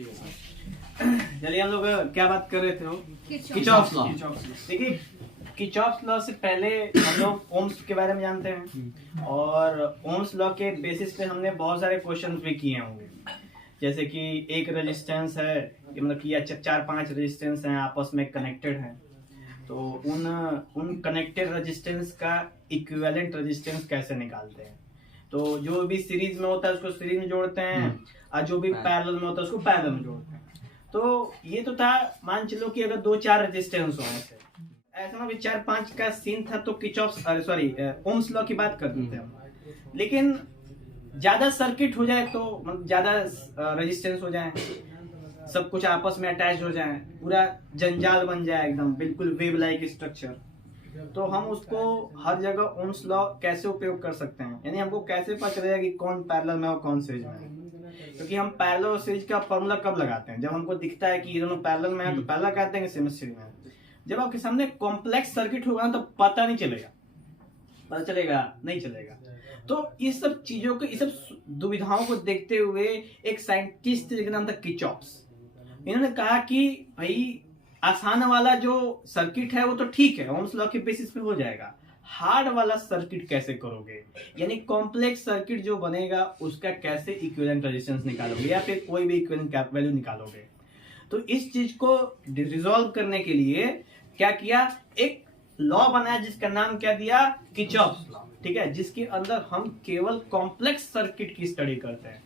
ठीक है सर। चलिए हम लोग क्या बात कर रहे थे? Kirchhoff's law. देखिए किचॉफ्स लॉ से पहले हम लोग ओम्स के बारे में जानते हैं और ओम्स लॉ के बेसिस पे हमने बहुत सारे क्वेश्चन भी किए होंगे, जैसे कि एक रेजिस्टेंस है, मतलब कि या 4-5 रेजिस्टेंस हैं आपस में कनेक्टेड हैं, तो उन कनेक्टेड रेजिस्टेंस का इक्विवेलेंट रेजिस्टेंस कैसे निकालते हैं। तो जो भी सीरीज में होता है उसको सीरीज में जोड़ते हैं और जो भी पैरेलल में होता है उसको पैरेलल में जोड़ते हैं। तो ये तो था, मान चलो कि अगर 2-4 रेजिस्टेंस हो ऐसा ना कि 4-5 का सीन था तो किचॉफ्स ओम्स लॉ की बात कर देते हैं। लेकिन ज्यादा सर्किट हो जाए तो मतलब ज्यादा रेजिस्टेंस हो जाए, सब कुछ आपस में अटैच हो जाए, पूरा जंजाल बन जाए एकदम बिल्कुल वेव लाइक स्ट्रक्चर, तो हम उसको हर जगह ओम्स लॉ कैसे उपयोग कर सकते हैं, यानी हमको कैसे पता चलेगा कि कौन पैरेलल में और कौन सीरीज में है। क्योंकि हम पैरेलल और सीरीज का फॉर्मूला कब लगाते हैं? जब हमको दिखता है कि ये दोनों पैरेलल में है तो पैरेलल कहते हैं, सीरीज में है। जब आपके सामने कॉम्प्लेक्स सर्किट होगा ना तो पता नहीं चलेगा, पता चलेगा नहीं चलेगा। तो इस सब चीजों को, इस सब दुविधाओं को देखते हुए एक साइंटिस्ट जिनका नाम था किचॉफ्स, इन्होंने कहा कि भाई आसान वाला जो सर्किट है वो तो ठीक है, ओम्स लॉ के बेसिस पे हो जाएगा, हार्ड वाला सर्किट कैसे करोगे, यानी कॉम्प्लेक्स सर्किट जो बनेगा उसका कैसे इक्विवेलेंट रेजिस्टेंस निकालोगे या फिर कोई भी इक्विवेलेंट वैल्यू निकालोगे। तो इस चीज को रिजॉल्व करने के लिए क्या किया, एक लॉ बनाया जिसका नाम क्या दिया, किचॉफ्स लॉ। ठीक है, जिसके अंदर हम केवल कॉम्प्लेक्स सर्किट की स्टडी करते हैं,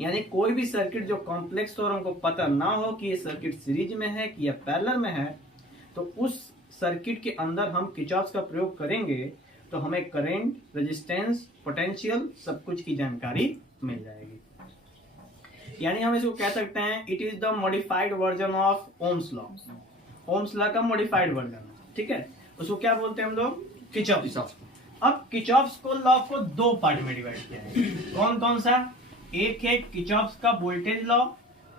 यानी कोई भी सर्किट जो कॉम्प्लेक्स हो और हमको पता ना हो कि ये सर्किट सीरीज में है कि या पैरेलल में है, तो उस सर्किट के अंदर हम किचॉफ्स का प्रयोग करेंगे तो हमें करंट, रेजिस्टेंस, पोटेंशियल सब कुछ की जानकारी मिल जाएगी। यानी हम इसको कह सकते हैं it is the modified version of Ohm's law. Ohm's law का मॉडिफाइड वर्जन है, ठीक है, उसको क्या बोलते हैं हम लोग, किचॉफ्स। अब किचॉफ्स को लॉ को 2 पार्ट में डिवाइड किया है। कौन कौन सा? एक है किचॉफ्स का वोल्टेज लॉ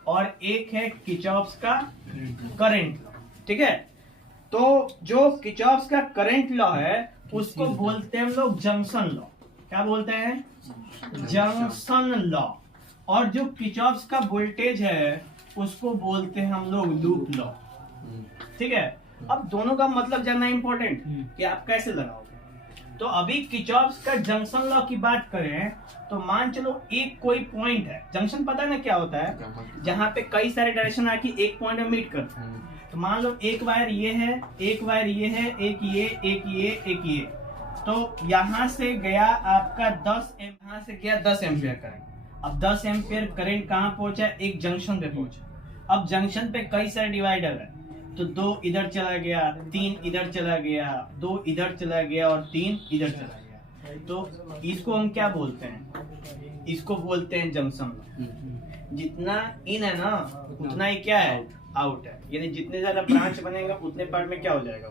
और एक है किचॉफ्स का करंट लॉ। ठीक है, तो जो किचॉफ्स का करंट लॉ है उसको बोलते हैं हम लोग जंक्शन लॉ। क्या बोलते हैं? Junction law. और जो किचॉफ्स का वोल्टेज है उसको बोलते हैं हम लोग लूप लॉ। ठीक है, अब दोनों का मतलब जानना इंपॉर्टेंट कि आप कैसे लगाओगे। तो अभी किचॉफ्स का जंक्शन लॉ की बात करें तो मान चलो एक कोई पॉइंट है, जंक्शन पता है ना क्या होता है, जहां पे कई सारे डायरेक्शन आके एक पॉइंट में मीट करते हैं। तो मान लो एक वायर ये है, एक वायर ये है, एक ये, एक ये, एक ये, तो यहां से गया आपका 10 यहां से गया 10 एम्पियर करंट। अब 10 एम्पियर करंट कहां पहुंचा? एक जंक्शन पे पहुंचा। अब जंक्शन पे कई सारे डिवाइडर है, तो 2 इधर चला गया, 3 इधर चला गया, 2 इधर चला गया और 3 इधर चला गया। तो इसको हम क्या बोलते हैं? इसको बोलते हैं जंक्शन लॉ। जितना इन है ना उतना ही क्या है, आउट है, यानी जितने ज्यादा ब्रांच बनेगा उतने पार्ट में क्या हो जाएगा,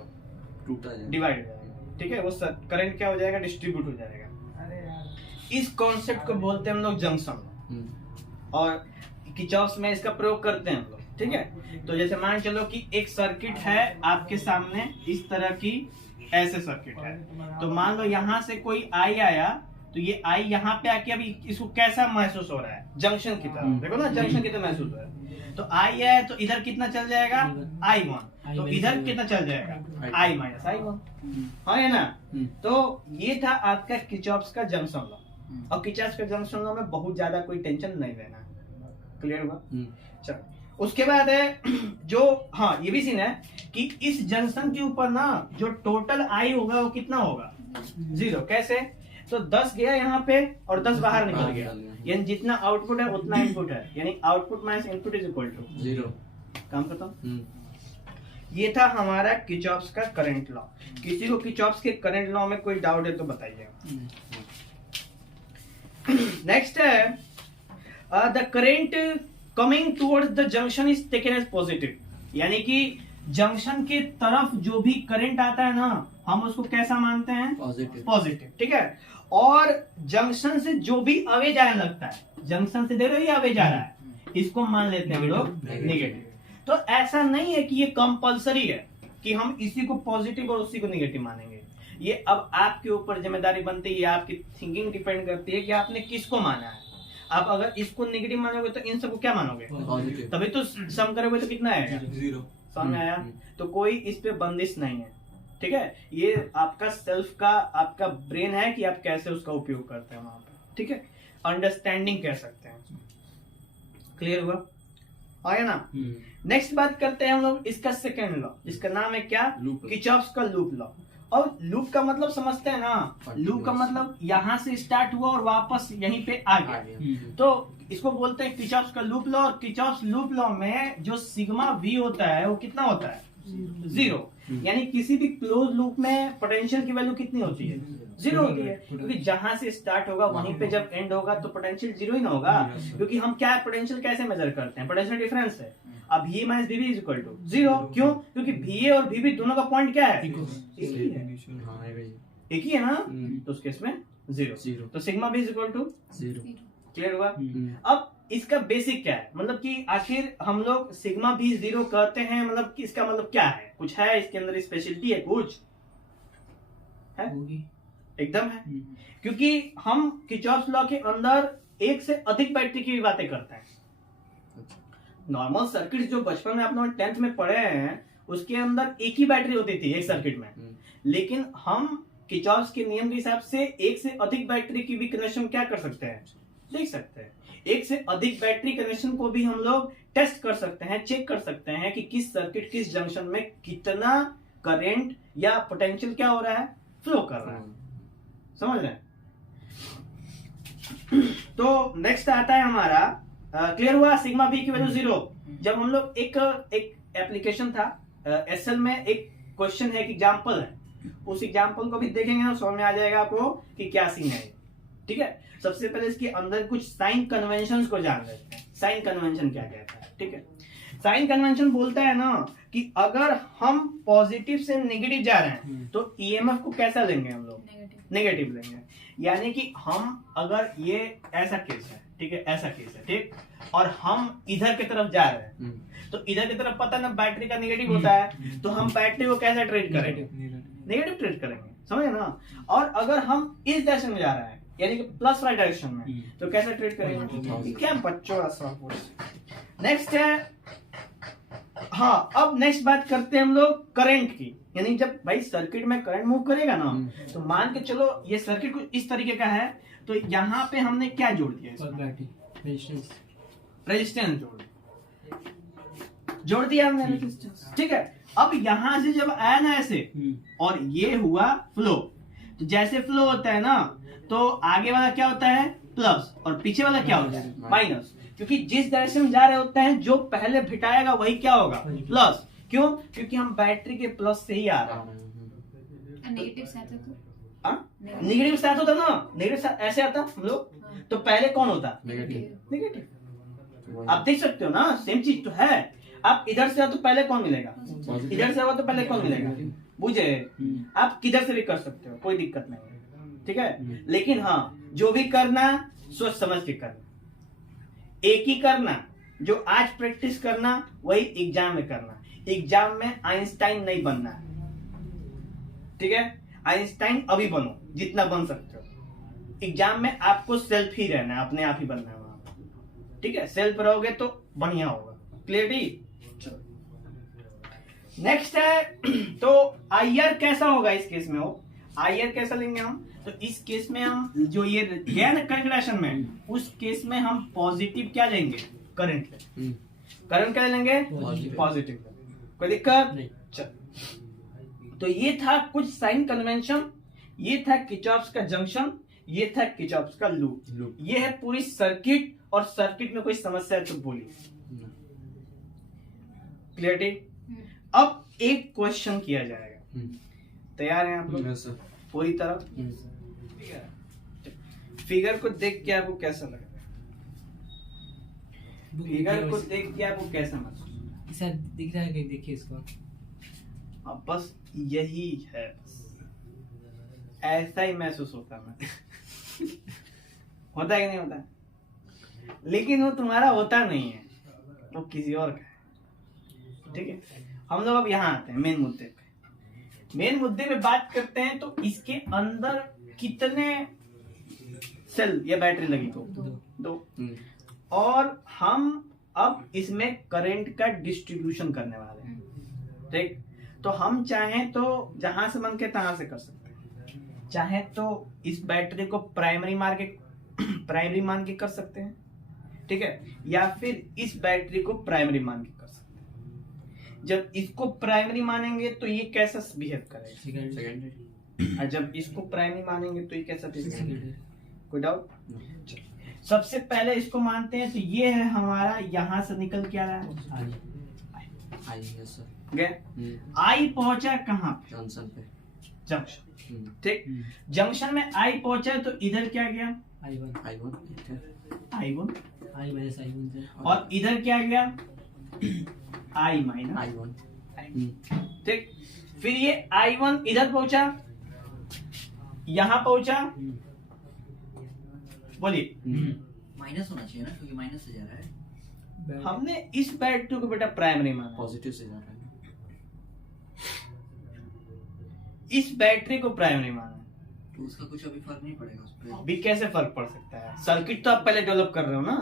टूटा जाएगा, डिवाइड हो जाएगा। ठीक है, वो करंट क्या हो जाएगा, डिस्ट्रीब्यूट हो जाएगा। इस कॉन्सेप्ट को बोलते हैं हम लोग जंक्शन लॉ और किचॉफ्स में इसका प्रयोग करते हैं हम लोग। ठीक है, तो जैसे मान चलो कि एक सर्किट है आपके सामने, इस तरह की ऐसे सर्किट है, तो मान लो यहाँ से कोई आई आया, तो ये आई यहाँ पे आके अभी इसको कैसा महसूस हो रहा है, जंक्शन की तरह। देखो ना जंक्शन की तरह महसूस हो रहा है। तो आई है तो इधर कितना चल जाएगा, I1, तो इधर कितना चल जाएगा, I माइनस I1, है ना। तो ये था आपका किचॉफ्स का जंक्शन लॉ। और किचॉफ्स का जंक्शन लॉ में बहुत ज्यादा कोई टेंशन नहीं लेना है। क्लियर हुआ? चलो, उसके बाद है जो, हाँ ये भी सीन है कि इस जंक्शन के ऊपर ना जो टोटल आई होगा वो कितना होगा, 0। कैसे? तो 10 गया यहाँ पे और 10 बाहर निकल गया, यानी जितना आउटपुट है उतना इनपुट है, यानी output minus input is equal to 0। काम करता हूँ। ये था हमारा किचॉफ्स का करंट लॉ। किसी को किचॉफ्स के करंट लॉ में कोई डाउट है तो बताइए। नेक्स्ट है the current coming towards the junction is taken as positive, यानी कि जंक्शन के तरफ जो भी करंट आता है ना हम उसको कैसा मानते हैं, पॉजिटिव। ठीक है, और जंक्शन से जो भी अवे जाने लगता है, जंक्शन से देखो ये अवे जा रहा है, इसको मान लेते हैं हम लोग नेगेटिव। तो ऐसा नहीं है कि ये कंपलसरी है कि हम इसी को पॉजिटिव और उसी को नेगेटिव मानेंगे। ये अब आपके ऊपर जिम्मेदारी बनती है, आपकी थिंकिंग डिपेंड करती है कि आपने किसको माना है। आप अगर इसको नेगेटिव मानोगे तो इन सबको क्या मानोगे? पॉजिटिव। तभी तो सम करोगे तो कितना आएगा? 0। समझ में आया? तो कोई इस पे बंदिश नहीं है, ठीक है। ये आपका सेल्फ का आपका ब्रेन है कि आप कैसे उसका उपयोग करते हैं वहां पे, ठीक है। अंडरस्टैंडिंग कह सकते हैं। क्लियर हुआ? आया ना? नेक्स्ट बात करते हैं हम लोग इसका सेकेंड लॉ, जिसका नाम है क्या? लूप। किर्चॉफ्स का लूप लॉ। और लूप का मतलब समझते हैं ना? लूप का मतलब यहाँ से स्टार्ट हुआ और वापस यहीं पे आ गया। तो इसको बोलते हैं किर्चॉफ्स का लूप लॉ। और किर्चॉफ्स लूप लॉ में जो सिग्मा वी होता है वो कितना होता है? 0। यानी किसी भी क्लोज लूप में पोटेंशियल की वैल्यू कितनी होती है? 0 होती है, क्योंकि जहां से स्टार्ट होगा वहीं पे जब एंड होगा तो पोटेंशियल 0 ही ना होगा। क्योंकि हम क्या पोटेंशियल कैसे मेजर करते हैं? पोटेंशियल डिफरेंस है। अब VA minus VB is equal to 0। क्यों? क्योंकि VA और VB दोनों का पॉइंट क्या है? एक ही है ना? तो उस केस में 0। तो सिग्मा भी इज इक्वल टू 0। क्लियर हुआ? अब इसका बेसिक क्या है, मतलब कि आखिर हम लोग सिग्मा भी 0 कहते हैं, मतलब कि इसका मतलब क्या है? कुछ है इसके अंदर स्पेशलिटी है? कुछ है? एकदम है। क्योंकि हम किर्चॉफ्स लॉ के अंदर एक से अधिक बैटरी की भी बातें करते हैं। नॉर्मल सर्किट जो बचपन में आप लोग 10th में पढ़े हैं उसके अंदर एक ही बैटरी होती थी एक सर्किट में। लेकिन हम किर्चॉफ्स के नियम के हिसाब से एक से अधिक बैटरी की भी कनेक्शन क्या कर सकते हैं? देख सकते हैं। एक से अधिक बैटरी कनेक्शन को भी हम लोग टेस्ट कर सकते हैं, चेक कर सकते हैं कि किस सर्किट किस जंक्शन में कितना करंट या पोटेंशियल क्या हो रहा है? फ्लो कर रहा है। समझ रहे हैं? तो नेक्स्ट आता है हमारा क्लियर हुआ? सिग्मा बी की वैल्यू 0। जब हम लोग एक एप्लीकेशन था एसएल में, एक क्वेश्चन है, एक एग्जांपल है, उस एग्जांपल को भी देखेंगे ना, समझ में आ जाएगा आपको कि क्या सीन है। ठीक है, सबसे पहले इसके अंदर कुछ साइन कन्वेंशंस को जान लेते हैं। साइन कन्वेंशन क्या कहता है? ठीक है, साइन कन्वेंशन बोलता है ना कि अगर हम पॉजिटिव से नेगेटिव जा रहे हैं तो ईएमएफ को कैसा लेंगे हम लोग? नेगेटिव लेंगे। यानी कि हम अगर ये ऐसा केस है, ठीक है, ऐसा केस है, ठीक, और हम इधर की तरफ जा रहे हैं तो इधर की तरफ पता ना बैटरी का नेगेटिव होता है, तो हम बैटरी को कैसे ट्रीट करेंगे? नेगेटिव ट्रीट करेंगे। समझे ना? और अगर हम इस डायरेक्शन में जा रहे हैं यानी कि प्लस वाली डायरेक्शन में, तो कैसे ट्रीट करेंगे? क्या बच्चों ऐसा? नेक्स्ट है, हाँ, अब नेक्स्ट बात करते हैं हम लोग करंट की। यानी जब भाई सर्किट में करंट मूव करेगा ना, तो मान के चलो ये सर्किट कुछ इस तरीके का है, तो यहाँ पे हमने क्या जोड़ दिया? रेजिस्टेंस जोड़ दिया हमने, रेजिस्टेंस। ठीक है, अब यहां से जब आया ना ऐसे और ये हुआ फ्लो, तो जैसे फ्लो होता है ना तो आगे वाला क्या होता है? प्लस, और पीछे वाला क्या होता है? माइनस। क्योंकि जिस डायरेक्शन में जा रहे होते हैं जो पहले भिटाएगा वही क्या होगा? प्लस। क्यों? क्योंकि हम बैटरी के प्लस से ही आ रहे हैं। नेगेटिव साथ होता नेगेटिव साथ होता ना, नेगेटिव साथ ऐसे आता हम लोग, तो पहले कौन होता? नेगेटिव। आप देख सकते हो ना, सेम चीज तो है। आप इधर से आओ तो पहले कौन मिलेगा? इधर से आओ तो पहले कौन मिलेगा? बुझे? आप किधर से भी कर सकते हो, कोई दिक्कत नहीं है। ठीक है, लेकिन हाँ, जो भी करना सोच समझ के करना, एक ही करना। जो आज प्रैक्टिस करना वही एग्जाम में करना। एग्जाम में आइंस्टाइन नहीं बनना है। ठीक है, आइंस्टाइन अभी बनो जितना बन सकते हो। एग्जाम में आपको सेल्फ ही रहना है, अपने आप ही बनना है वहां। ठीक है, सेल्फ रहोगे तो बढ़िया होगा। क्लियरिटी? नेक्स्ट है तो आईआर कैसा होगा इस केस में? हो आईआर कैसा लेंगे हम? तो इस केस में हम जो ये गया ना कैलकुलेशन में, उस केस में हम पॉजिटिव क्या लेंगे? करंट लेंगे। करंट क्या लेंगे? पॉजिटिव। कोई दिक्कत नहीं? चल, तो ये था कुछ साइन कन्वेंशन, ये था किर्चॉफ्स का जंक्शन, ये था किर्चॉफ्स का लूप। ये है पूरी सर्किट, और सर्किट में कोई समस्या है तो बोलिए। क्लियरिटी? अब एक क्वेश्चन किया जाएगा। तैयार हैं आप लोग? पूरी तरह फिगर को देख के आपको कैसा लग रहा है? फिगर को देख के आपको कैसा महसूस दिख रहा है? कि देखिए इसको। अब बस यही है, ऐसा ही महसूस होता है। होता है कि नहीं होता? लेकिन वो तुम्हारा होता नहीं है, वो किसी और का है। ठीक है, हम लोग अब यहाँ आते हैं मेन मुद्दे पे। मेन मुद्दे पे बात करते हैं तो इसके अंदर कितने सेल या बैटरी लगी? 2। और हम अब इसमें करंट का डिस्ट्रीब्यूशन करने वाले हैं, ठीक। तो हम चाहें तो जहां से मन के तहां से कर सकते हैं, चाहे तो इस बैटरी को प्राइमरी मान के कर सकते हैं, ठीक है, या फिर इस बैटरी को प्राइमरी मान के कर सकते हैं। जब इसको प्राइमरी मानेंगे तो ये कैसा बिहेव करेगा, सेकेंडरी। और जब इसको प्राइमरी मानेंगे तो ये कैसा बिहेव करेगा, कोई डाउट? सबसे पहले इसको मानते हैं, तो ये है हमारा, यहां से निकल के आ रहा है गए, आई पहुंचा कहाँ पे, जंक्शन पे, जंक्शन, ठीक। जंक्शन में आई पहुंचा तो इधर क्या गया, I1 और इधर क्या गया, I माइनस, ठीक। फिर ये I1 इधर पहुंचा, यहां पहुंचा, बोलिए माइनस होना चाहिए ना, क्योंकि माइनस से जा रहा है। हमने इस बैटरी को बेटा प्राइमरी माना, पॉजिटिव से जा रहा है, इस बैटरी को प्राइमरी माना, तो उसका कुछ अभी फर्क नहीं पड़ेगा उस पे। अभी कैसे फर्क पड़ सकता है, सर्किट तो आप पहले डेवलप कर रहे हो ना,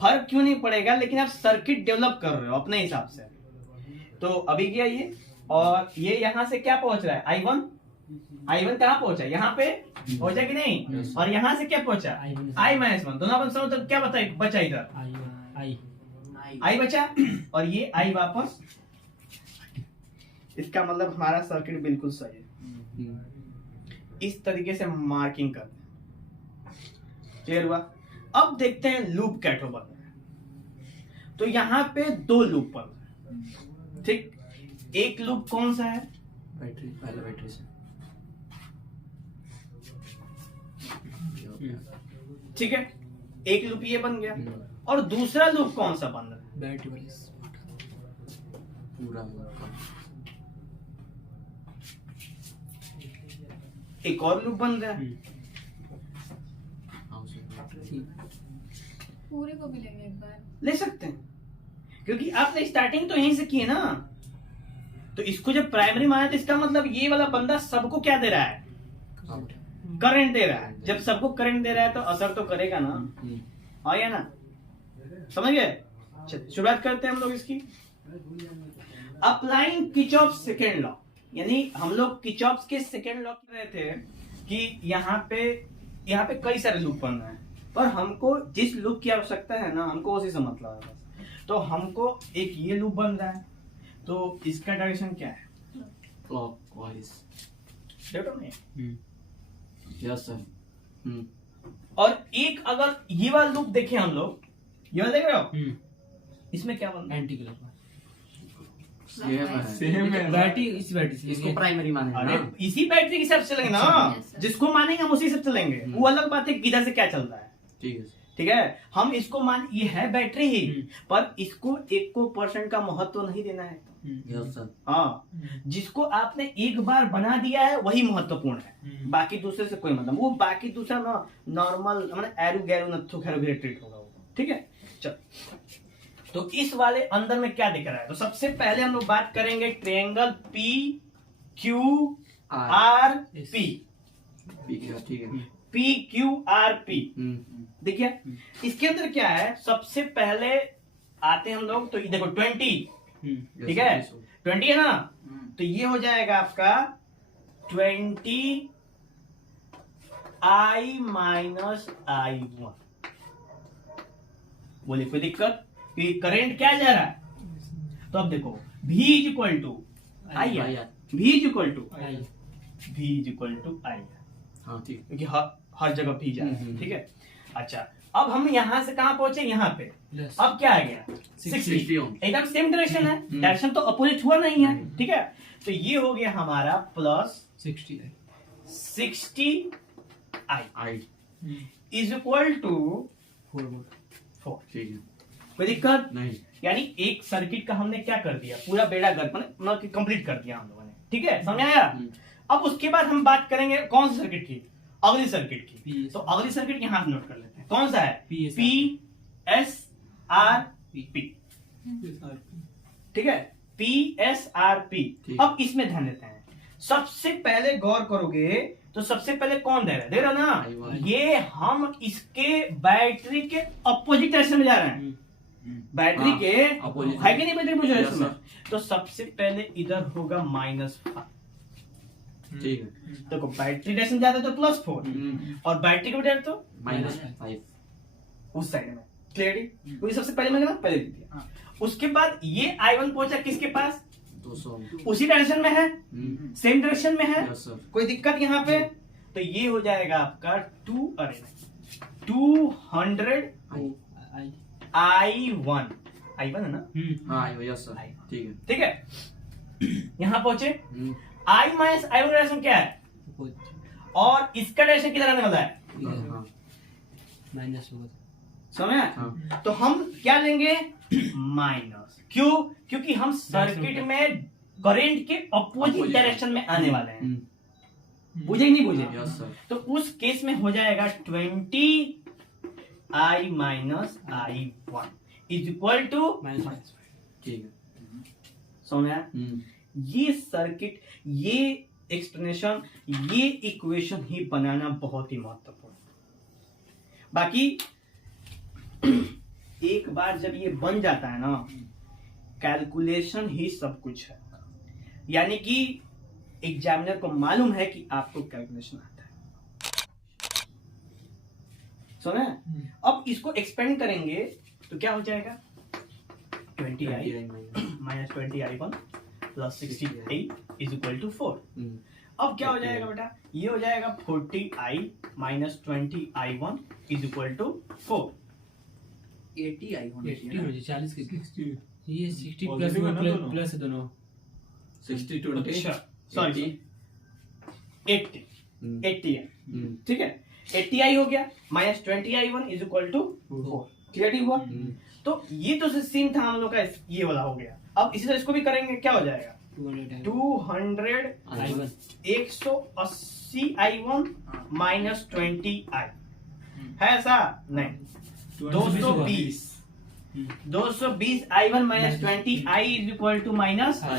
फर्क क्यों नहीं पड़ेगा, लेकिन आप सर्किट डेवलप कर रहे हो अपने हिसाब से। तो अभी क्या ये, और ये यहाँ से क्या पहुंच रहा है, I1 कहाँ पहुंचा, यहाँ पे पहुंचा कि नहीं, और यहाँ से क्या पहुंचा, I-1, दोनों अपन समझ, तो क्या बचा इधर, I बचा, और ये I वापस। इसका मतलब हमारा सर्किट बिल्कुल सही है। इस तरीके से मार्किंग करते हैं, क्लियर हुआ? अब देखते हैं लूप कैसे बन रहा है। तो यहाँ पे 2 लूप बन रहे हैं, ठीक। एक लूप कौन सा है, बैटरी, पहले बैटरी से, ठीक है, एक लूप ये बन गया, और दूसरा लूप कौन सा बन रहा है, बैटरी वाली पूरा, एक और लूप बन रहा है। पूरे को भी लेंगे एक बार, ले सकते हैं, क्योंकि आपने स्टार्टिंग तो यहीं से की है ना। तो इसको जब प्राइमरी माना तो इसका मतलब ये वाला बंदा सबको क्या दे रहा है, करंट दे रहा है। जब सबको करंट दे रहा है तो असर तो करेगा ना, हाँ या ना, समझ गए? शुरुआत करते हैं हम लोग इसकी। अप्लाइंग किरचॉफ सेकेंड लॉ, यानी हम लोग किरचॉफ के सेकेंड लॉ कर रहे थे कि यहाँ पे कई सारे लूप बन रहे हैं, पर हमको जिस लूप की आवश्यकता है ना, हमको उसी से मतलब है बस। तो हमको एक ये लूप बन रहा है, तो इसका डायरेक्शन क्या है, क्लॉकवाइज, देखो नहीं, यस सर। और एक अगर ये वाला लूप देखें हम लोग, ये वाला देख रहे हो, इसमें क्या बन रहा है, एंटी क्लॉकवाइज, सेम है। बैटरी, इस बैटरी से इसको प्राइमरी माने अरे ना। इसी बैटरी के हिसाब से चलेंगे ना, जिसको मानेंगे हम उसी से चलेंगे। वो अलग बात है किधर से क्या चल रहा है, ठीक है, ठीक है। हम इसको ये है बैटरी ही, पर इसको 1% का महत्व नहीं देना है। Yes sir. हाँ, जिसको आपने एक बार बना दिया है वही महत्वपूर्ण है, बाकी दूसरे से कोई मतलब, वो बाकी दूसरा नॉर्मल मतलब एरू गैरू नथु खैरू ट्रीट होगा वो, ठीक है। चल, तो इस वाले अंदर में क्या दिख रहा है, तो सबसे पहले हम लोग बात करेंगे triangle P Q R P, ठीक है, पी क्यू आर पी। देखिए इसके अंदर क्या है, सबसे पहले आते हैं हम लोग, तो ये देखो 20, ठीक है, 20 है ना, तो ये हो जाएगा आपका 20 I माइनस I1। बोले कोई दिक्कत, कि करंट क्या जा रहा है, तो अब देखो V is equal to I, V is equal to I, हाँ ठीक, क्योंकि हर जगह भी जा रहा है, ठीक है। अच्छा, अब हम यहां से कहां पहुंचे, यहाँ पे, अब क्या आ गया 60 ओम, एकदम सेम डायरेक्शन है, डायरेक्शन तो अपोजिट हुआ नहीं है, ठीक है। तो ये हो गया हमारा plus 60 I is equal to 4। ठीक है, कोई दिक्कत नहीं, यानी एक सर्किट का हमने क्या कर दिया, पूरा बेड़ा गर्क मतलब कंप्लीट कर दिया हम लोगों ने, ठीक है, समझ आया। अब उसके बाद हम बात करेंगे कौन सी सर्किट की, अगली सर्किट की। तो अगली सर्किट यहां नोट कर लेते हैं, कौन सा है, पी एस आर पी, ठीक है, पी एस आर पी। अब इसमें ध्यान देते हैं, सबसे पहले गौर करोगे तो सबसे पहले कौन दे रहा है ना, I1। ये हम इसके बैटरी के अपोजिट डायरेक्शन में जा रहे हैं, बैटरी हाँ, के opposite। है कि नहीं बैटरी पोजीशन Yes, में। sir। तो सबसे पहले इधर होगा -5, ठीक है। देखो बैटरी डायरेक्शन जाता है तो +4 और बैटरी के डायरेक्शन तो -5। उस साइड में, क्लियरली, क्योंकि सबसे पहले मैंने पहले लिख दिया। उसके बाद ये I1 पहुंचा किसके पास, 200। उसी डायरेक्शन में है, सेम डायरेक्शन में है, यस सर। कोई दिक्कत यहाँ पे। तो ये हो जाएगा आपका 200 I1 है ना, हाँ यस सर, ठीक है। ठीक है। यहाँ पहुंचे, I माइनस I1 डायरेक्शन क्या है, और इसका डायरेक्शन किधर आने वाला है, हाँ समझ आया? हाँ। तो हम क्या लेंगे, माइनस, क्यों, क्योंकि हम सर्किट में करंट के अपोजिट डायरेक्शन में आने वाले हैं, बुझे नहीं बुझे। Yes sir. तो उस केस में हो जाएगा 20 I minus I1 is equal to, ठीक है। समझ आया? ये सर्किट, ये एक्सप्लेनेशन, ये इक्वेशन ही बनाना बहुत ही महत्वपूर्ण है। बाकी एक बार जब ये बन जाता है ना, कैलकुलेशन ही सब कुछ है, यानी कि एग्जामिनर को मालूम है कि आपको कैलकुलेशन आता है, सुना? अब इसको एक्सपेंड करेंगे तो क्या हो जाएगा, 20I minus 20I1 plus 60I is equal to 4। अब क्या हो जाएगा बेटा, ये हो जाएगा 40I minus 20I1 is equal to 4। 80 होना चाहिए ना? 40 के ये 60 Positive है ना दोनों? प्लस है दोनों। 60 अच्छा, सॉरी 80 है, ठीक है। 80I हो गया minus 20I1 is equal to 4, clear हुआ? तो ये तो सेम था हम लोग का, ये वाला हो गया। अब इसी तरह इसको भी करेंगे, क्या हो जाएगा, 200 180I1 माइनस 20I है ऐसा नहीं, 220 I1 minus 20I is equal to minus आ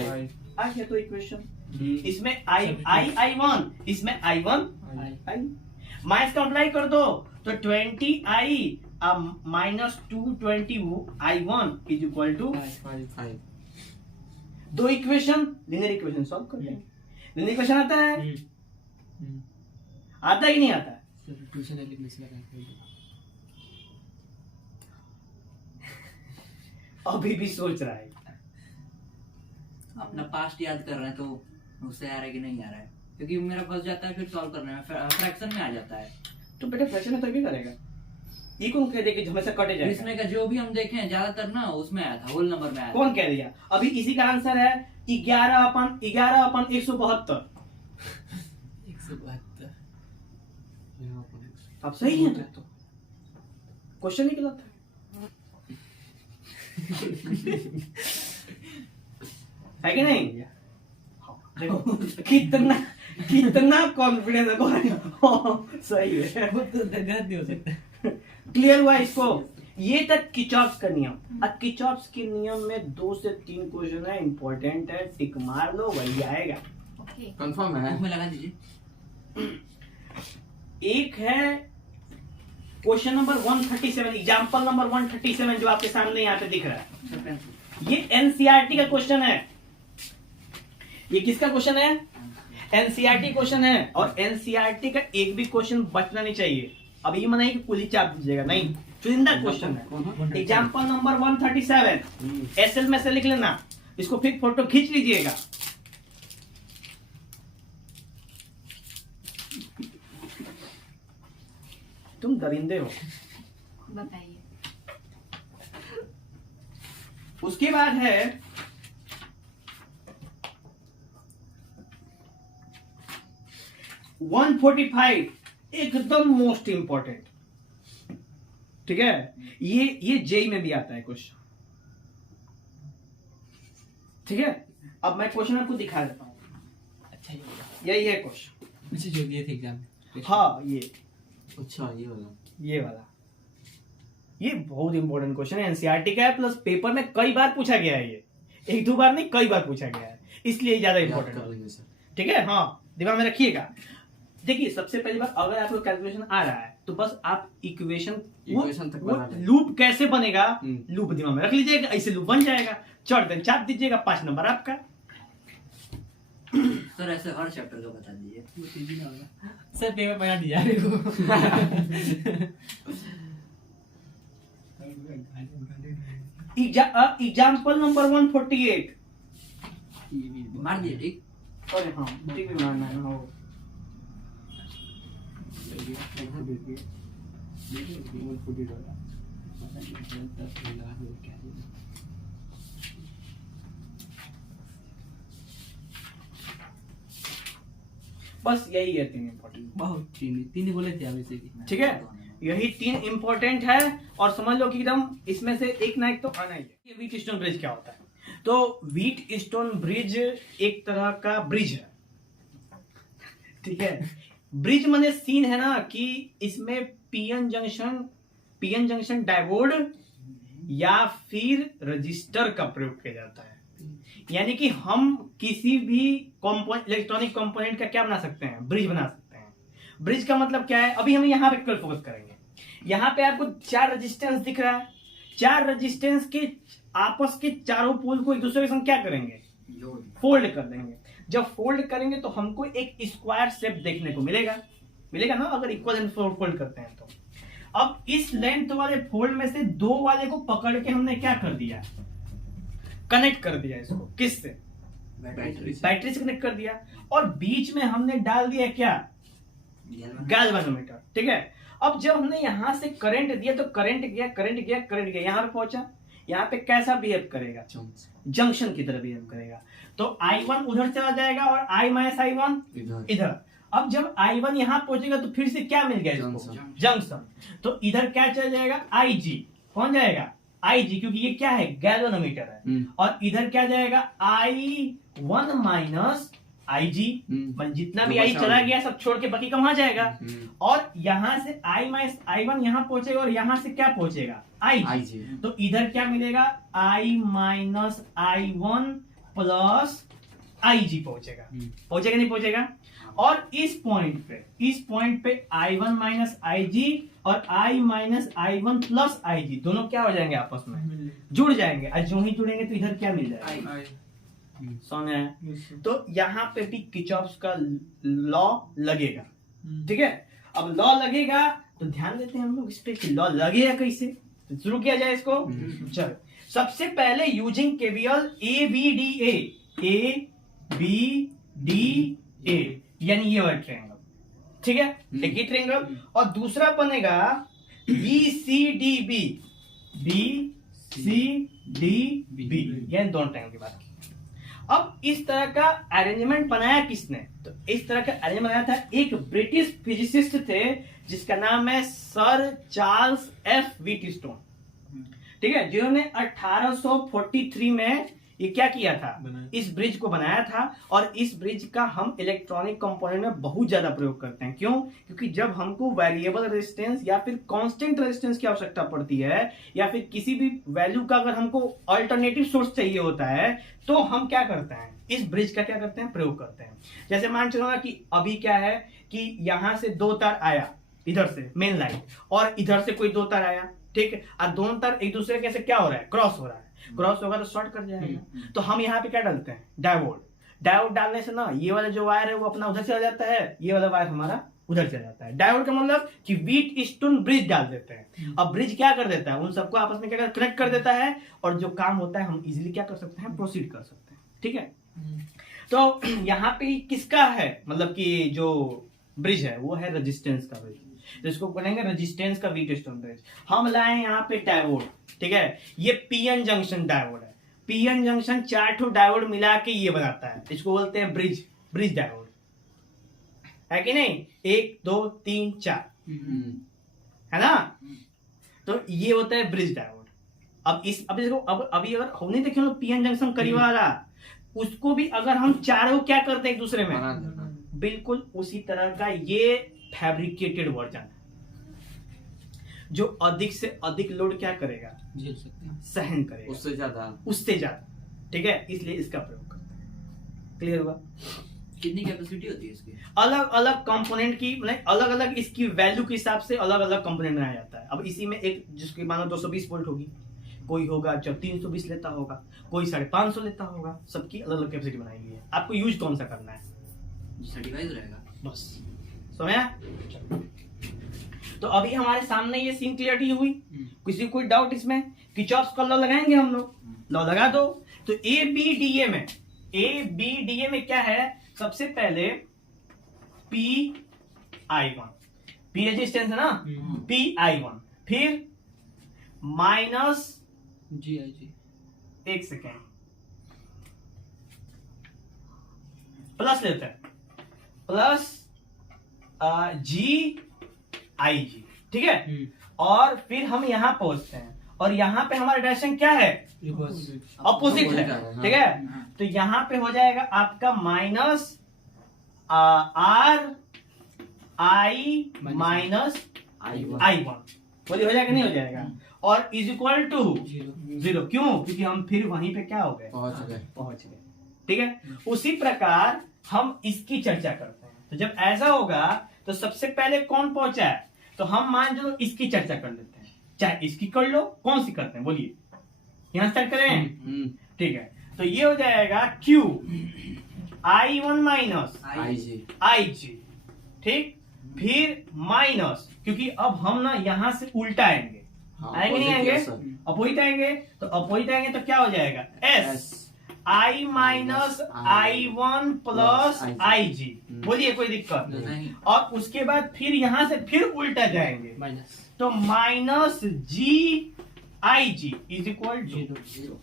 गया तो इक्वेशन। इसमें I1, इसमें I1 माइनस का अप्लाई कर दो तो 20I minus 220I1 is equal to 5। दो इक्वेशन, लीनियर इक्वेशन सॉल्व कर देंगे। लीनियर इक्वेशन आता है, आता है कि नहीं आता है? ट्यूशन लिखने से लगा अभी भी सोच रहा है, अपना पास्ट याद कर रहे हैं तो उससे आ रहा है कि नहीं आ रहा है, क्योंकि मेरा फंस जाता है फिर सॉल्व करने में, फ्रैक्शन में आ जाता है। तो बेटा फ्रैक्शन में तभी करेगा, ये कौन कह दे कि हमेशा कटे जाएगा? इसमें का जो भी हम देखे हैं ज्यादातर ना उसमें आया था, होल नंबर में आया था। कौन कह दिया? अभी इसी का आंसर है 11/172। 172। आप सही है, क्वेश्चन ही गलत है। है कि नहीं? देखो कितना कॉन्फिडेंस है, सही है, गलत नहीं हो सकता। क्लियर हुआ इसको? ये तक किचॉप्स का नियम। अब किचॉप्स के नियम में 2 से 3 क्वेश्चन है, इंपॉर्टेंट है, टिक मार लो वही आएगा। कंफर्म है? उसमें लगा दीजिए। एक है क्वेश्चन नंबर 137, एग्जाम्पल नंबर 137 जो आपके सामने यहाँ पे दिख रहा है, ये एनसीईआरटी का क्वेश्चन है। ये किसका क्वेश्चन है? एनसीईआरटी क्वेश्चन है, और एनसीईआरटी का एक भी क्वेश्चन बचना नहीं चाहिए। अब ये मना कि कुल ही चाप दीजिएगा, नहीं, चुनिंदा क्वेश्चन है। एग्जाम्पल नंबर 137 एसएल में से लिख लेना, इसको फिर फोटो खींच लीजिएगा। तुम दरिंदे हो। बताइए। उसके बाद है वन 145, एकदम मोस्ट इंपॉर्टेंट, ठीक है। ये जेई में भी आता है क्वेश्चन, ठीक है। अब मैं क्वेश्चन आपको दिखा देता हूं। अच्छा यही है क्वेश्चन, अच्छा जो दिए थे एग्जाम में। हाँ ये अच्छा ये वाला ये बहुत इंपॉर्टेंट क्वेश्चन है, एनसीईआरटी का है, प्लस पेपर में कई बार पूछा गया है। ये 1-2 बार नहीं, कई बार पूछा गया है, इसलिए ज्यादा याद इंपॉर्टेंट कर है। लेंगे सर। ठीक है, हाँ दिमाग में रखिएगा। देखिए सबसे पहली बात, अगर आपको कैलकुलेशन आ रहा है तो बस आप इक्वेशन तक बना लें। लूप कैसे बनेगा, लूप दिमाग में रख लीजिएगा, ऐसे लूप बन जाएगा, चढ़ दें चाप दीजिएगा, 5 नंबर आपका। सर ऐसे हर चैप्टर का बता दीजिए। वो तेजी ना होगा। सर पेपर बना दिया मेरे को। Example number 148। मार दिए ठीक। अरे हाँ ठीक भी मारना है ना। बस यही है 3 इम्पोर्टेंट। बहुत तीन ही बोले थे अभी से। ठीक है, यही 3 इम्पोर्टेंट है और समझ लो कि एकदम इसमें से एक ना एक तो आना ही है। ये व्हीट स्टोन ब्रिज क्या होता है? तो व्हीट स्टोन ब्रिज एक तरह का ब्रिज है, ठीक है। ब्रिज माने सीन है ना कि इसमें पीएन जंक्शन डायोड या फिर रजिस्टर का प्रयोग किया जाता है। यानी कि हम किसी भी इलेक्ट्रॉनिक कंपोनेंट का क्या बना सकते हैं, ब्रिज बना सकते हैं। ब्रिज का मतलब क्या है, अभी हम यहाँ पे कल फोकस करेंगे। यहाँ पे आपको 4 रेजिस्टेंस दिख रहा है, 4 रेजिस्टेंस के आपस के चारों पोल को एक दूसरे के संग क्या करेंगे, फोल्ड कर देंगे। जब फोल्ड करेंगे तो हमको एक स्क्वायर शेप देखने को मिलेगा ना, अगर इक्वल लेंथ फोल्ड करते हैं तो। अब इस लेंथ वाले फोल्ड में से 2 वाले को पकड़ के हमने क्या कर दिया, कनेक्ट कर दिया इसको, किससे, बैटरी से कनेक्ट कर दिया। और बीच में हमने डाल दिया क्या, गैल्वेनोमीटर, ठीक है। अब जब हमने यहां से करंट दिया तो करंट गया यहां पे पहुंचा, यहाँ पे कैसा बिहेव करेगा, जंक्शन की तरह बिहेव करेगा। तो I1 उधर चला जाएगा और I माइनस I1 इधर। अब जब I1 यहाँ पहुंचेगा तो फिर से क्या मिल गया इसको, जंक्शन। तो इधर क्या चला जाएगा, IG कौन जाएगा, IG, क्योंकि ये क्या है, गैल्वेनोमीटर है। और इधर क्या जाएगा, I1 माइनस IG, जितना भी I चला गया सब छोड़ के बाकी का वहां जाएगा। और यहां से I माइनस I1 यहाँ पहुंचेगा और यहां से क्या पहुंचेगा, IG। तो इधर क्या मिलेगा, I minus I1 plus IG पहुंचेगा, नहीं पहुंचेगा। और इस पॉइंट पे I1 माइनस IG और I minus I1 plus IG दोनों क्या हो जाएंगे, आपस में जुड़ जाएंगे। और जो ही जुड़ेंगे तो इधर क्या मिल जाएगा, समझ आया। तो यहाँ पे भी किरचॉफ का लॉ लगेगा, ठीक है। अब लॉ लगेगा तो ध्यान देते हैं हम लोग इस पे कि लॉ लगेगा कैसे, तो शुरू किया जाए इसको। चलो सबसे पहले यूजिंग केवीएल ABDA यानी ये वाला ट्रायंगल, ठीक है, एक ही ट्रायंगल। और दूसरा बनेगा BCDB यानी दोनों ट्रायंगल की बात की। अब इस तरह का अरेंजमेंट बनाया किसने, तो इस तरह का अरेंजमेंट बनाया था एक ब्रिटिश फिजिसिस्ट थे जिसका नाम है सर चार्ल्स F व्हीटस्टोन, ठीक है, जिन्होंने 1843 में ये क्या किया था, इस ब्रिज को बनाया था। और इस ब्रिज का हम इलेक्ट्रॉनिक कंपोनेंट में बहुत ज्यादा प्रयोग करते हैं। क्यों, क्योंकि जब हमको वेरिएबल रेजिस्टेंस या फिर कांस्टेंट रेजिस्टेंस की आवश्यकता पड़ती है या फिर किसी भी वैल्यू का अगर हमको अल्टरनेटिव सोर्स चाहिए होता है तो हम क्या करते हैं, इस ब्रिज का क्या करते हैं, प्रयोग करते हैं। जैसे मान चलो ना कि अभी क्या है कि यहां से 2 तार आया इधर से मेन लाइन और इधर से कोई 2 तार आया, ठीक है, और दोनों तार एक दूसरे के क्या हो रहा है, क्रॉस हो रहा है। क्रॉस होगा तो शॉर्ट कर जाएगा। तो हम यहाँ पे क्या डालते हैं, डायोड डालने से ना ये वाला जो वायर है वो अपना उधर चला जाता है, ये वाला वायर हमारा उधर चला जाता है। डायोड का मतलब कि व्हीटस्टोन ब्रिज डाल देते हैं। अब ब्रिज क्या कर देता है, उन सबको आपस में क्या कनेक्ट कर देता है और जो काम होता है हम इजिली क्या कर सकते हैं, प्रोसीड कर सकते हैं, ठीक है। तो यहाँ पे किसका है, मतलब कि जो ब्रिज है वो है रेजिस्टेंस का ब्रिज, तो इसको बोलेंगे रेजिस्टेंस का व्हीटस्टोन ब्रिज। हम लाए यहाँ पे डायोड, ठीक है, ये पीएन जंक्शन डायोड है। पीएन जंक्शन 4 ठो डायोड मिला के ये बनाता है, इसको बोलते हैं ब्रिज डायोड, है कि नहीं, 1 2 3 4 है ना। तो ये होता है ब्रिज डायोड। अब इसको अभी अगर हमने देखे लो पीएन जंक्शन करीब वाला, उसको भी अगर हम चारों क्या करते हैं एक दूसरे में, बिल्कुल उसी तरह का ये फैब्रिकेटेड वर्जन जो अधिक से अधिक लोड क्या करेगा, झेल सकते हैं, सहन करेगा, उससे ज्यादा, ठीक है, इसलिए इसका प्रयोग करते हैं। क्लियर हुआ। कितनी कैपेसिटी होती है इसकी? अलग अलग कंपोनेंट की, मतलब अलग अलग इसकी वैल्यू के हिसाब से अलग अलग कंपोनेंट बनाया जाता है। अब इसी में एक जिसकी मानो 220 वोल्ट होगी, कोई होगा जब 320 लेता होगा, कोई 550 लेता होगा, सबकी अलग अलग कैपेसिटी बनाई गई है। आपको यूज कौन सा करना है, जिसका डिवाइस रहेगा बस समझा। तो अभी हमारे सामने ये सीन क्लियरिटी हुई, किसी कोई डाउट इसमें? किरचॉफ का लॉ लगाएंगे हम लोग, लॉ लगा दो। तो ABDA में क्या है, सबसे पहले PI1, P रेजिस्टेंस है ना, PI1, फिर माइनस GIG, एक सेकेंड, प्लस लेते हैं, प्लस GIG, ठीक है। और फिर हम यहां पहुंचते हैं, और यहां पे हमारा डायरेक्शन क्या है, अपोजिट है, ठीक है। तो यहां पे हो जाएगा आपका माइनस RI माइनस I1, बोलिए हो जाएगा नहीं हो जाएगा, और इज इक्वल टू 0। क्यों? क्योंकि हम फिर वहीं पे क्या हो गए, पहुंच गए, ठीक है। उसी प्रकार हम इसकी चर्चा करते हैं। तो जब ऐसा होगा तो सबसे पहले कौन पहुंचा है, तो हम मान लो इसकी चर्चा कर लेते हैं, चाहे इसकी कर लो, कौन सी करते हैं बोलिए, यहां स्टार्ट करें, ठीक है। तो ये हो जाएगा Q I1 माइनस IG, ठीक, फिर माइनस, क्योंकि अब हम ना यहां से उल्टा आएंगे, आएंगे नहीं आएंगे, अपोजिट आएंगे, तो अपोजिट आएंगे तो क्या हो जाएगा, S I minus I1 plus IG, बोलिए कोई दिक्कत नहीं। और उसके बाद फिर यहां से फिर उल्टा जाएंगे, माइनस, तो minus GIG is equal to 0।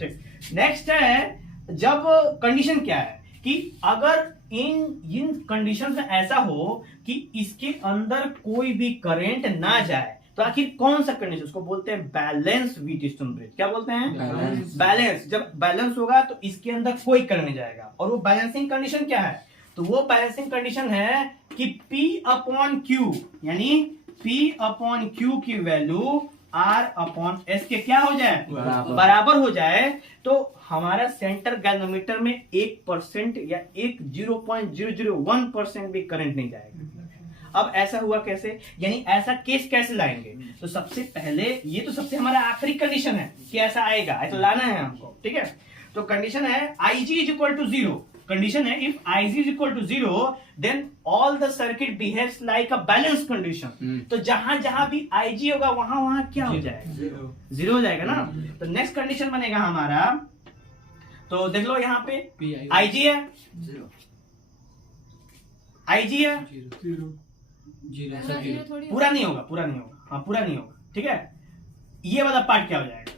ठीक, नेक्स्ट है, जब कंडीशन क्या है कि अगर इन कंडीशन में ऐसा हो कि इसके अंदर कोई भी करंट ना जाए, तो आखिर कौन सा कंडीशन, उसको बोलते हैं बैलेंस व्हीटस्टोन ब्रिज। क्या बोलते हैं, बैलेंस। जब बैलेंस होगा तो इसके अंदर कोई करंट नहीं जाएगा। और वो बैलेंसिंग कंडीशन क्या है, तो वो बैलेंसिंग कंडीशन है कि P/Q, यानी P/Q की वैल्यू R/S के क्या हो जाए, बराबर हो जाए। तो हमारा सेंटर गैल्वेनोमीटर में 1% या 0.001% भी करंट नहीं जाएगा। अब ऐसा हुआ कैसे, यानी ऐसा केस कैसे लाएंगे, तो सबसे पहले ये तो सबसे हमारा आखिरी कंडीशन है कि ऐसा आएगा, ऐसा लाना है हमको, ठीक है। तो कंडीशन है IG is equal to 0, condition है if IG is equal to 0 then all the circuit behaves like a balance condition. तो जहां जहां भी IG होगा वहां वहां क्या हो जाएगा, 0 हो जाएगा ना। तो नेक्स्ट कंडीशन बनेगा हमारा, तो देख लो यहाँ पे IG है, 0 IG है, 0 पूरा नहीं होगा, पूरा नहीं होगा, हाँ पूरा नहीं होगा, ठीक है। ये वाला पार्ट क्या हो जाएगा,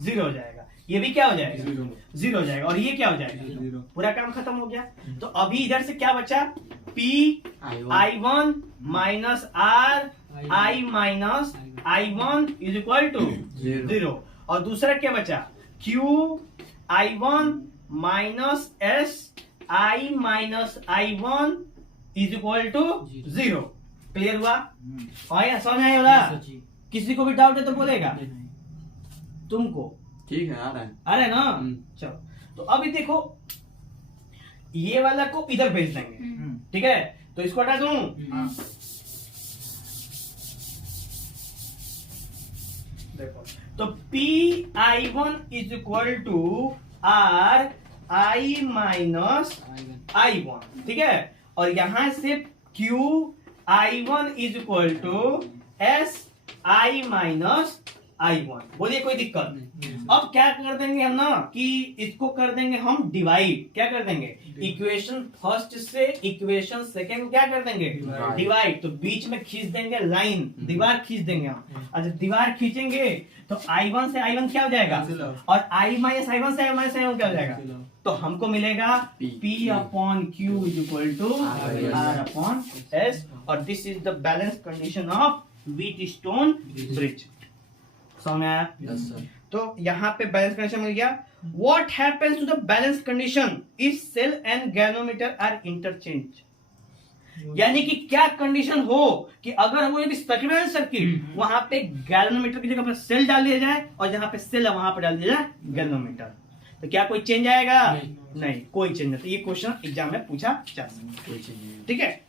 0 हो जाएगा। ये भी क्या हो जाएगा, 0 हो जाएगा। और ये क्या हो जाएगा, पूरा काम खत्म हो गया। तो अभी इधर से क्या बचा, P/I1 minus RI minus I1 is equal to 0। और दूसरा क्या बचा, Q/I1 minus SI minus I1 is equal to 0। Clear हुआ, और समझ में आया? किसी को भी डाउट है तो बोलेगा, तुमको ठीक है, आ रहा है, आ रहा है ना। चलो, तो अभी देखो ये वाला को इधर भेज देंगे, ठीक है। तो इसको हटा दूं, देखो, तो P/I1 is equal to RI minus I1, ठीक है। और यहां से Q/I1 is equal to SI minus I1, बोलिए कोई दिक्कत नहीं। अब क्या कर देंगे हम ना, कि इसको कर देंगे हम डिवाइड। क्या कर देंगे, इक्वेशन फर्स्ट से इक्वेशन सेकंड क्या कर देंगे, डिवाइड। तो बीच में खींच देंगे लाइन, दीवार खींच देंगे हम। अच्छा, दीवार खींचेंगे तो I1 से I1 क्या हो जाएगा, और I माइनस I1 से I माइनस I1 क्या हो जाएगा। तो हमको मिलेगा P/Q is equal to R/S, और this is the balance condition of Wheatstone bridge. समझ में आया? Yes sir. तो यहाँ पे बैलेंस कंडीशन मिल गया। What happens to the balance condition if cell and galvanometer are interchange, यानी कि क्या कंडीशन हो कि अगर वो यदि सर्किट सर्किट वहां पे गैल्वेनोमीटर की जगह पर सेल डाल दिया जाए, और जहां पे सेल है वहां पे डाल दिया जाए गैल्वेनोमीटर। तो क्या कोई चेंज आएगा? नहीं। नहीं, कोई चेंज नहीं। तो ये क्वेश्चन एग्जाम में पूछा जा सकता है। कोई चीज नहीं है। ठीक है।